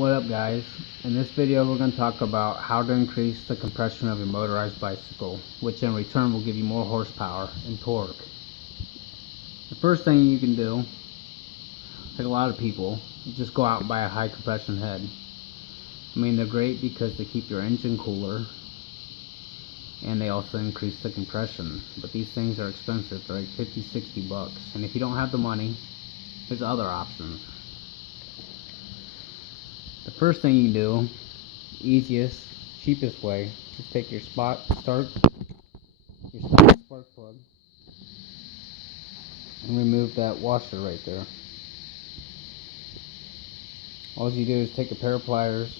What up, guys? In this video we're going to talk about how to increase the compression of your motorized bicycle, which in return will give you more horsepower and torque. The first thing you can do, like a lot of people, is just go out and buy a high compression head. I mean, they're great because they keep your engine cooler and they also increase the compression, but these things are expensive. They're like 50-60 bucks, and if you don't have the money, there's other options. The first thing you can do, easiest, cheapest way, is take your stock spark plug and remove that washer right there. All you do is take a pair of pliers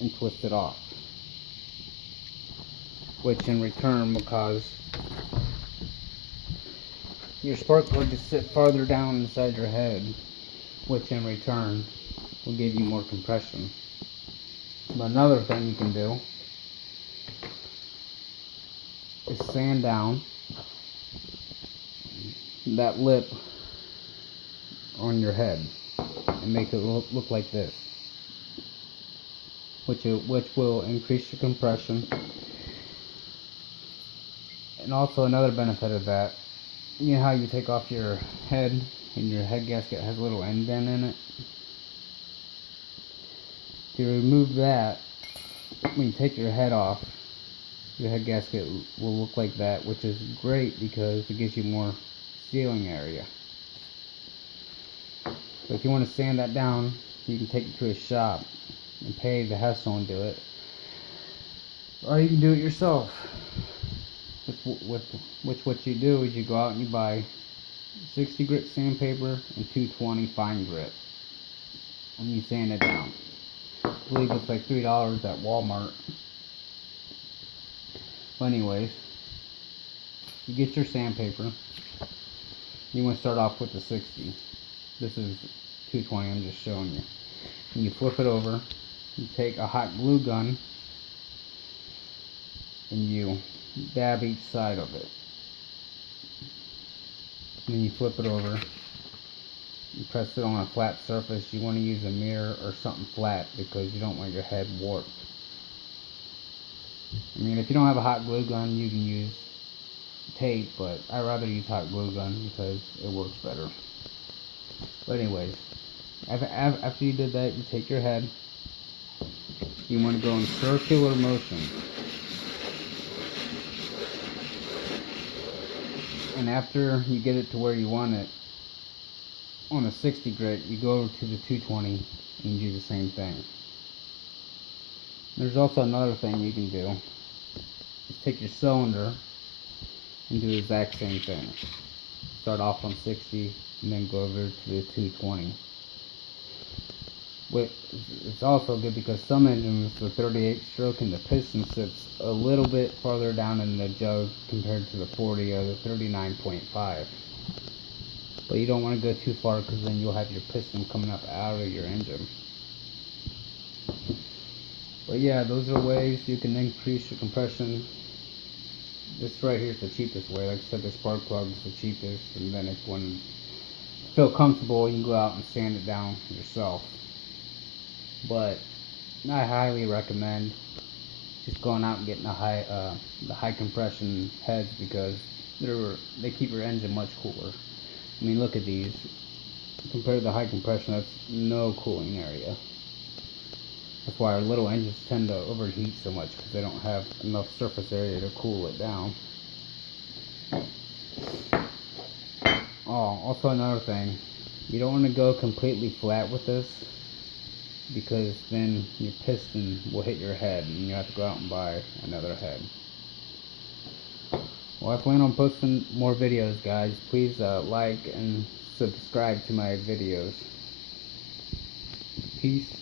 and twist it off, which in return will cause your spark plug to sit farther down inside your head, which in return will give you more compression. But another thing you can do is sand down that lip on your head and make it look like this, which will increase your compression. And also another benefit of that, you know how you take off your head and your head gasket has a little indent in it? To remove that, when you take your head off, your head gasket will look like that, which is great because it gives you more sealing area. So if you want to sand that down, you can take it to a shop and pay to have someone do it, or you can do it yourself. Which what you do is you go out and you buy 60 grit sandpaper and 220 fine grit, and you sand it down. I believe it's like $3 at Walmart. But anyways, you get your sandpaper. You want to start off with the 60. This is 220, I'm just showing you. And you flip it over. You take a hot glue gun and you dab each side of it. And then you flip it over. You press it on a flat surface. You want to use a mirror or something flat because you don't want your head warped. I mean, if you don't have a hot glue gun, you can use tape, but I'd rather use hot glue gun because it works better. But anyways, after you did that, you take your head. You want to go in circular motion. And after you get it to where you want it, on a 60 grit, you go to the 220 and do the same thing. There's also another thing you can do. Just take your cylinder and do the exact same thing. Start off on 60 and then go over to the 220. It's also good because some engines, the 38 stroke and the piston sits a little bit farther down in the jug compared to the 40 or the 39.5. But you don't want to go too far because then you'll have your piston coming up out of your engine. But yeah, those are ways you can increase your compression. This right here is the cheapest way. Like I said, the spark plug is the cheapest. And then if you want to feel comfortable, you can go out and sand it down yourself. But I highly recommend just going out and getting the high compression heads because they keep your engine much cooler. I mean, look at these. Compared to the high compression, that's no cooling area. That's why our little engines tend to overheat so much because they don't have enough surface area to cool it down. Oh, also another thing, you don't want to go completely flat with this because then your piston will hit your head and you have to go out and buy another head. Well, I plan on posting more videos, guys. Please like and subscribe to my videos. Peace.